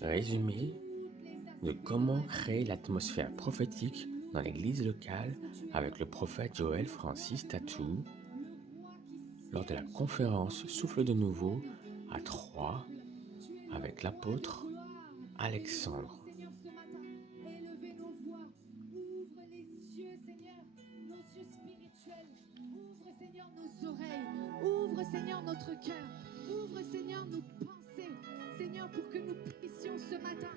Résumé de comment créer l'atmosphère prophétique dans l'église locale avec le prophète Joël Francis Tatou lors de la conférence Souffle de nouveau à Troyes avec l'apôtre Alexandre. Seigneur, ce matin, élevez nos voix, ouvre les yeux, Seigneur, nos yeux spirituels, ouvre, Seigneur, nos oreilles, ouvre, Seigneur, notre cœur, ouvre, Seigneur, nos pensées, Seigneur, pour que nous puissions ce matin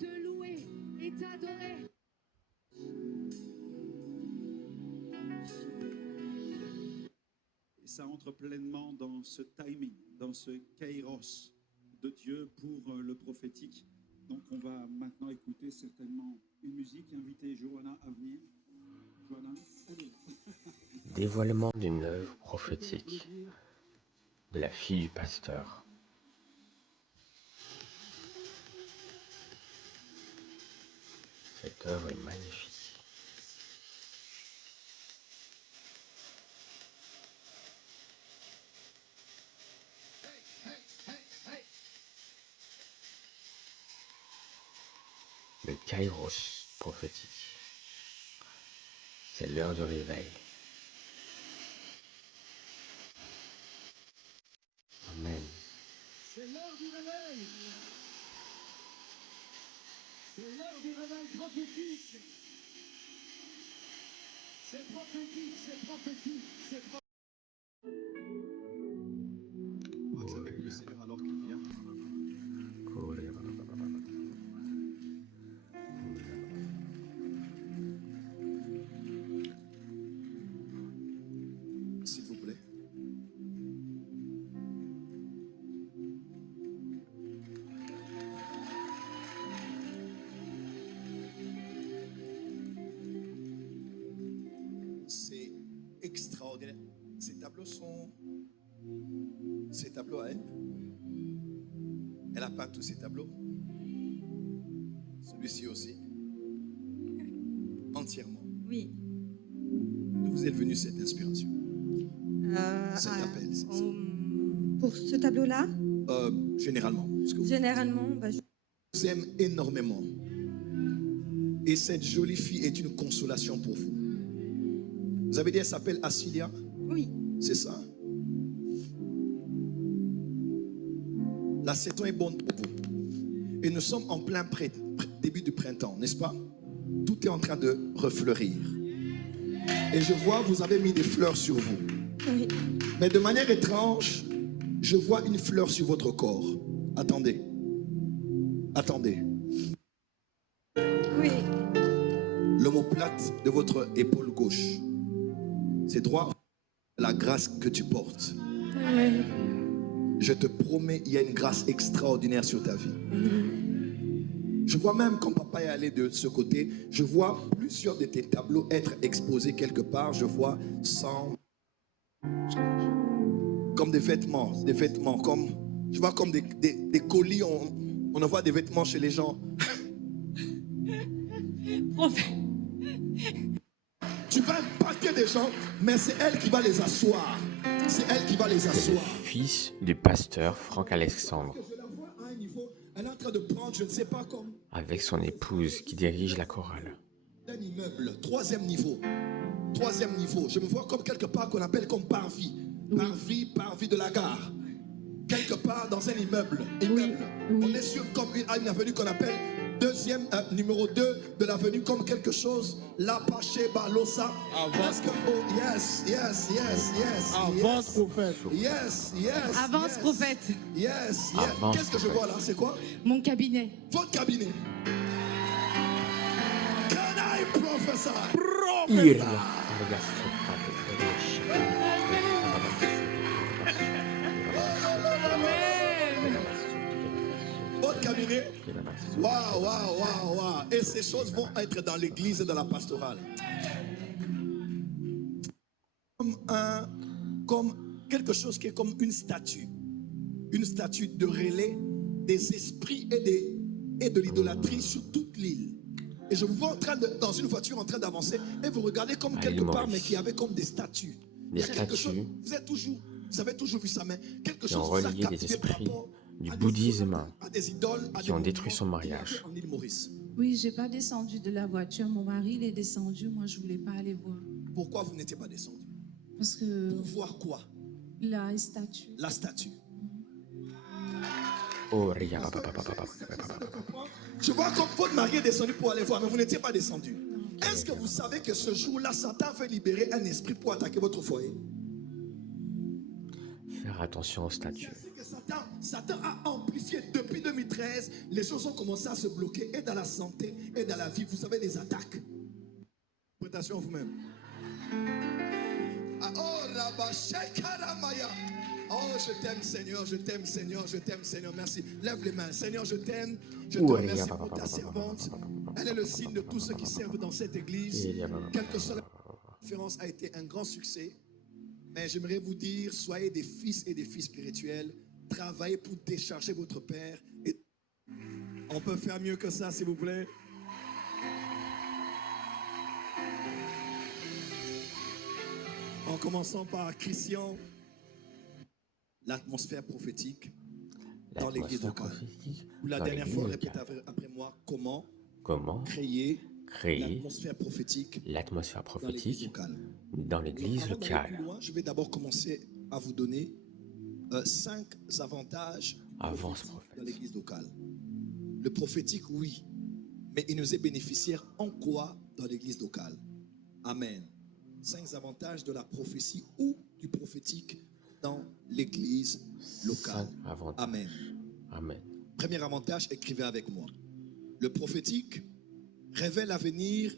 te louer et t'adorer. Et ça entre pleinement dans ce timing, dans ce kairos de Dieu pour le prophétique. Donc on va maintenant écouter certainement une musique, inviter Johanna à venir. Johanna, allez. Dévoilement d'une œuvre prophétique de la fille du pasteur. Cette œuvre est magnifique. Le kairos prophétique. C'est l'heure du réveil. Amen. C'est l'heure du réveil. C'est l'heure du réveil prophétique. C'est prophétique, c'est prophétique, c'est prophétique. On va acclamer le Seigneur alors qu'il vient. S'il vous plaît. C'est extraordinaire. Ces tableaux à elle. Elle a peint tous ces tableaux. Celui-ci aussi. Entièrement. Oui. D'où vous êtes venu cette inspiration? Cet appel. Pour ce tableau-là, Généralement. Parce que vous généralement, vous aime énormément. Et cette jolie fille est une consolation pour vous. Vous avez dit elle s'appelle Asilia? oui, C'est ça? La saison est bonne pour vous. Et nous sommes en plein début du printemps, n'est-ce pas? Tout est en train de refleurir. Et je vois, vous avez mis des fleurs sur vous. oui. Mais de manière étrange, je vois une fleur sur votre corps. Attendez. Attendez. Oui, L'omoplate de votre épaule gauche. C'est droit. La grâce que tu portes. oui. Je te promets, il y a une grâce extraordinaire sur ta vie. Je vois même quand papa est allé de ce côté, je vois plusieurs de tes tableaux être exposés quelque part. Je vois comme des vêtements, comme, je vois comme des colis. On envoie des vêtements chez les gens. Prophète. Tu vas impacter des gens, mais c'est elle qui va les asseoir. C'est elle qui va les C'est le asseoir. fils du pasteur Franck Alexandre Je la vois à un niveau, elle est en train de prendre, je ne sais pas comme, avec son épouse qui dirige la chorale. un immeuble, troisième niveau. Troisième niveau. Je me vois comme quelque part qu'on appelle comme parvis. Parvis de la gare. Quelque part dans un immeuble. Oui. On est sur comme une avenue qu'on appelle numéro 2 de l'avenue, comme quelque chose. La Pache Balosa. Avance. Yes. Avance, prophète. Yes. Avance, prophète. Yes. Avance, Qu'est-ce que je prophète. vois là? C'est quoi? Mon cabinet. Votre cabinet. Can I prophesy? Votre cabinet. Waouh. Et ces choses vont être dans l'église de la pastorale. Comme quelque chose qui est comme une statue. Une statue de relais des esprits et de l'idolâtrie sur toute l'île. Et je vous vois dans une voiture en train d'avancer et vous regardez comme quelque part, mais qui avait comme des statues. Des Il y a quelque statues. chose, vous avez toujours vu ça, mais quelque Qui ont chose vous a relié des captivé par esprits rapport du à des bouddhisme idolâtres, à des idoles, à qui des ont détruit son monuments qu'il y avait mariage. en île Maurice. Oui, j'ai pas descendu de la voiture. Mon mari, il est descendu. Moi, je voulais pas aller voir. Pourquoi vous n'étiez pas descendu? Parce que Pour voir quoi? la statue. La statue. Oh, regarde. Je vois comme votre mari est descendu pour aller voir, mais vous n'étiez pas descendu. Est-ce que vous savez que ce jour-là, Satan veut libérer un esprit pour attaquer votre foyer? Faire attention aux statues. C'est que Satan a amplifié depuis 2013. Les choses ont commencé à se bloquer et dans la santé et dans la vie. Vous avez des attaques. Interprétation vous-même. Ah, oh, là-bas, Shekaramaya. Oh, je t'aime, Seigneur, je t'aime, Seigneur, je t'aime, Seigneur, merci. Lève les mains. Seigneur, je t'aime. Je te remercie pour ta servante. Elle est le signe de tous ceux qui servent dans cette église. Quelle que soit la conférence, a été un grand succès. Mais j'aimerais vous dire, soyez des fils et des filles spirituels. Travaillez pour décharger votre Père. Et on peut faire mieux que ça, s'il vous plaît. En commençant par Christian, l'atmosphère prophétique dans l'église L'atmosphère locale. prophétique Ou la dans dernière l'église fois, répète locale. après moi, comment Comment créer créer l'atmosphère prophétique l'atmosphère dans l'église prophétique locale. dans l'église Avant d'aller plus locale? loin, je vais d'abord commencer à vous donner 5 avantages Avance, prophétiques prophète. dans l'église locale. Le prophétique, oui, mais il nous est bénéficiaire en quoi dans l'église locale? Amen. 5 avantages de la prophétie ou du prophétique dans l'église locale. 5 avantages. Amen. Amen. Premier avantage, écrivez avec moi. Le prophétique révèle l'avenir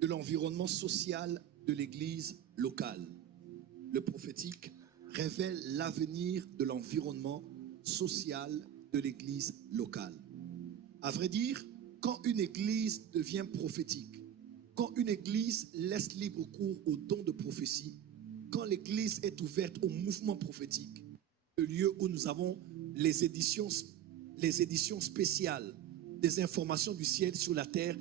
de l'environnement social de l'église locale. Le prophétique révèle l'avenir de l'environnement social de l'église locale. À vrai dire, quand une église devient prophétique, quand une église laisse libre cours au don de prophétie, quand l'église est ouverte au mouvement prophétique, le lieu où nous avons les éditions spéciales des informations du ciel sur la terre,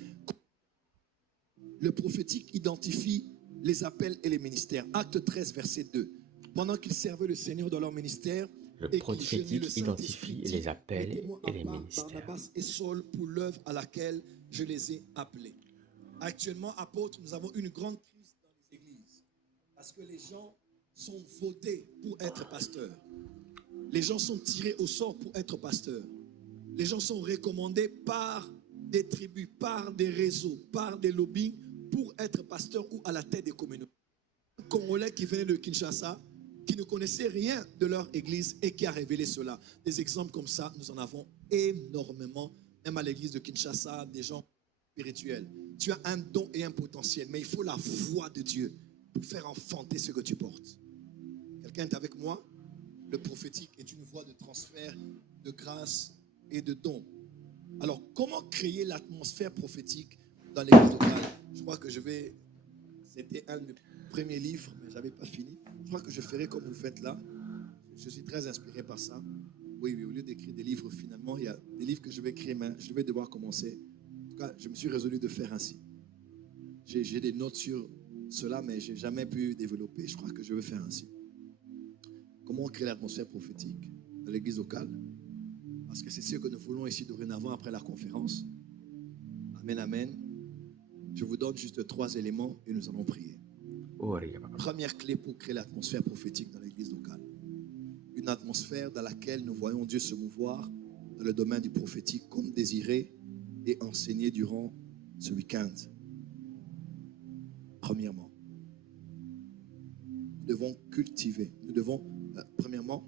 le prophétique identifie les appels et les ministères. Acte 13, verset 2. Pendant qu'ils servaient le Seigneur dans leur ministère, Le et qu'ils jeûnaient, prophétique le Saint-Esprit identifie dit, les appels mettez-moi et à les part ministères. Barnabas et Saul pour l'œuvre à laquelle je les ai appelés. Actuellement, apôtres, nous avons une grande crise dans les églises parce que les gens sont votés pour être pasteurs. Les gens sont tirés au sort pour être pasteurs. Les gens sont recommandés par des tribus, par des réseaux, par des lobbies pour être pasteurs ou à la tête des communautés. Un Congolais qui venait de Kinshasa, qui ne connaissait rien de leur église et qui a révélé cela. Des exemples comme ça, nous en avons énormément, même à l'église de Kinshasa, des gens spirituels. Tu as un don et un potentiel, mais il faut la voix de Dieu pour faire enfanter ce que tu portes. Quelqu'un est avec moi? Le prophétique est une voie de transfert de grâce et de dons. Alors, comment créer l'atmosphère prophétique dans l'église locale? Je crois que c'était un de mes premiers livres, mais je n'avais pas fini. Je crois que je ferai comme vous faites là. Je suis très inspiré par ça. Oui, au lieu d'écrire des livres, finalement, il y a des livres que je vais écrire, mais je vais devoir commencer. En tout cas, je me suis résolu de faire ainsi. J'ai des notes sur cela, mais je n'ai jamais pu développer. Je crois que je vais faire ainsi. Comment créer l'atmosphère prophétique dans l'église locale? Parce que c'est ce que nous voulons ici dorénavant après la conférence. Amen, amen. Je vous donne juste 3 éléments et nous allons prier. Première clé pour créer l'atmosphère prophétique dans l'église locale. Une atmosphère dans laquelle nous voyons Dieu se mouvoir dans le domaine du prophétique comme désiré et enseigné durant ce week-end. Premièrement, nous devons cultiver. Premièrement,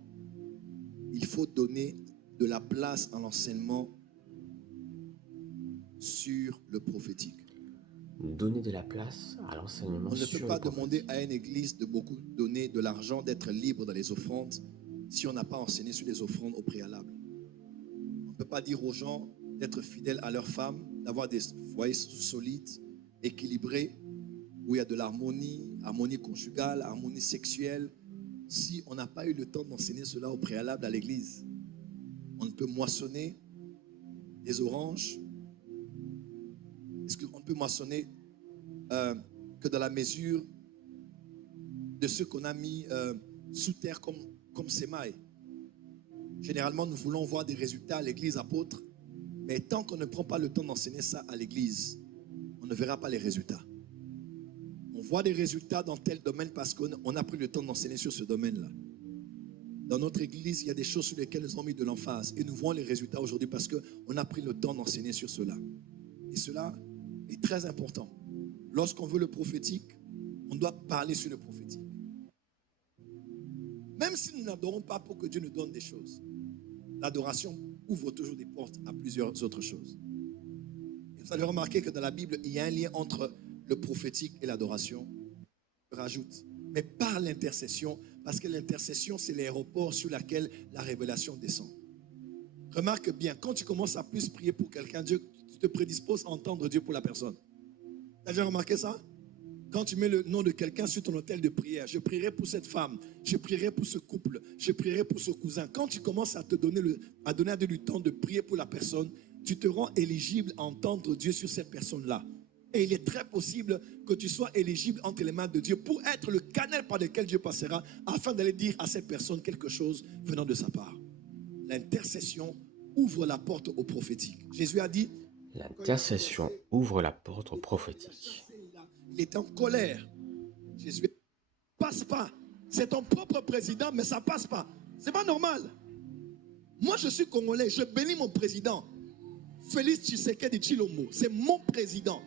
il faut donner de la place à l'enseignement sur le prophétique. Donner de la place à l'enseignement On ne sur peut pas le prophétique. demander à une église de beaucoup donner de l'argent, d'être libre dans les offrandes, si on n'a pas enseigné sur les offrandes au préalable. On ne peut pas dire aux gens d'être fidèles à leurs femmes, d'avoir des foyers solides, équilibrés, où il y a de l'harmonie, harmonie conjugale, harmonie sexuelle, si on n'a pas eu le temps d'enseigner cela au préalable à l'église. On ne peut moissonner des oranges. Est-ce qu'on peut moissonner que dans la mesure de ce qu'on a mis sous terre comme sémailles? Généralement, nous voulons voir des résultats à l'église apôtre, mais tant qu'on ne prend pas le temps d'enseigner ça à l'église, on ne verra pas les résultats. On voit des résultats dans tel domaine parce qu'on a pris le temps d'enseigner sur ce domaine-là. Dans notre église, il y a des choses sur lesquelles nous avons mis de l'emphase et nous voyons les résultats aujourd'hui parce qu'on a pris le temps d'enseigner sur cela. Et cela est très important. Lorsqu'on veut le prophétique, on doit parler sur le prophétique. Même si nous n'adorons pas pour que Dieu nous donne des choses, l'adoration ouvre toujours des portes à plusieurs autres choses. Et vous allez remarquer que dans la Bible, il y a un lien entre le prophétique et l'adoration. Je rajoute, mais par l'intercession, parce que l'intercession, c'est l'aéroport sur lequel la révélation descend. Remarque bien, quand tu commences à plus prier pour quelqu'un, Dieu, tu te prédisposes à entendre Dieu pour la personne. Tu as déjà remarqué ça? Quand tu mets le nom de quelqu'un sur ton autel de prière, je prierai pour cette femme, je prierai pour ce couple, je prierai pour ce cousin. Quand tu commences à donner à Dieu du temps de prier pour la personne, tu te rends éligible à entendre Dieu sur cette personne-là. Et il est très possible que tu sois éligible entre les mains de Dieu pour être le canal par lequel Dieu passera afin d'aller dire à cette personne quelque chose venant de sa part. L'intercession ouvre la porte au prophétique. Jésus a dit, L'intercession ouvre la porte au prophétique. il était en colère. Jésus passe pas. C'est ton propre président, mais ça passe pas. C'est pas normal. Moi, je suis congolais. Je bénis mon président. Félix Tshisekedi Tshilombo. C'est mon président.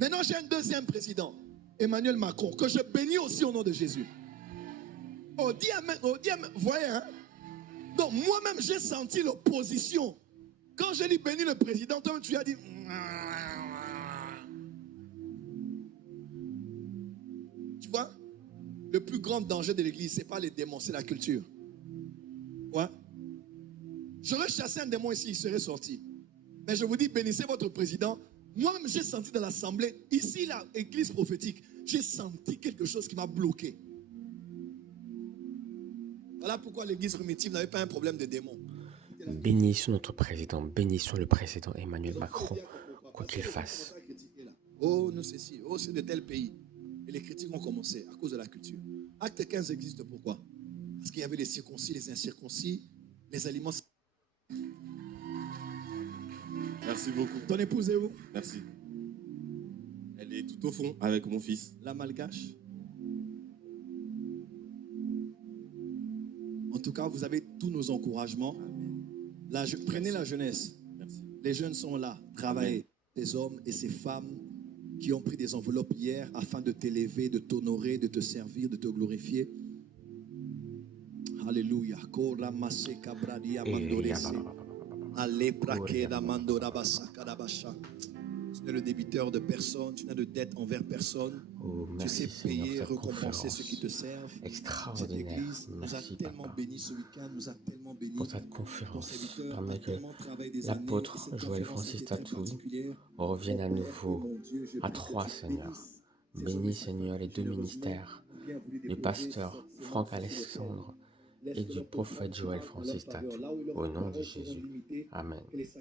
Maintenant, j'ai un deuxième président, Emmanuel Macron, que je bénis aussi au nom de Jésus. Oh, dis amen, vous voyez, hein? Donc, moi-même, j'ai senti l'opposition. Quand je lui bénis le président, toi, tu as dit... Tu vois, le plus grand danger de l'église, ce n'est pas les démons, c'est la culture. Ouais. J'aurais chassé un démon ici, il serait sorti. Mais je vous dis, bénissez votre président. Moi-même, j'ai senti dans l'assemblée, ici, l'église prophétique, j'ai senti quelque chose qui m'a bloqué. Voilà pourquoi l'église primitive n'avait pas un problème de démons. Bénissons notre président, bénissons le président Emmanuel Macron, quoi qu'il fasse. Oh, nous ceci, oh, c'est de tel pays. Et les critiques ont commencé à cause de la culture. Acte 15 existe pourquoi? Parce qu'il y avait les circoncis, les incirconcis, les aliments. Merci beaucoup. Ton épouse est où? Merci. Elle est tout au fond avec mon fils. La malgache. En tout cas, vous avez tous nos encouragements. Prenez la jeunesse. Merci. Les jeunes sont là, travaillez. Ces hommes et ces femmes qui ont pris des enveloppes hier afin de t'élever, de t'honorer, de te servir, de te glorifier. Alléluia. Tu n'es le débiteur de personne, tu n'as de dette envers personne. Oh, Tu merci sais payer, Seigneur pour cette récompenser ceux conférence qui te servent. Cette extraordinaire. église nous a Merci tellement Papa bénis ce week-end, nous a tellement bénis. pour cette Ton conférence. serviteur Permets a que tellement travaillé des l'apôtre années, et cette Joël conférence Francis était très Tatou particulière. revienne à Mon nouveau Dieu, je à prie que 3, tu Seigneur. bénisses ces Bénis hommes Seigneur les deux ministères, bien voulu du déposer, pasteur sortir, Franck sortir le Alexandre Laisse et que du leur prophète Joël parole, Francis leur faveur, Tatou. là où leurs Au nom de paroles seront Jésus. limitées, Amen. que les sacrifices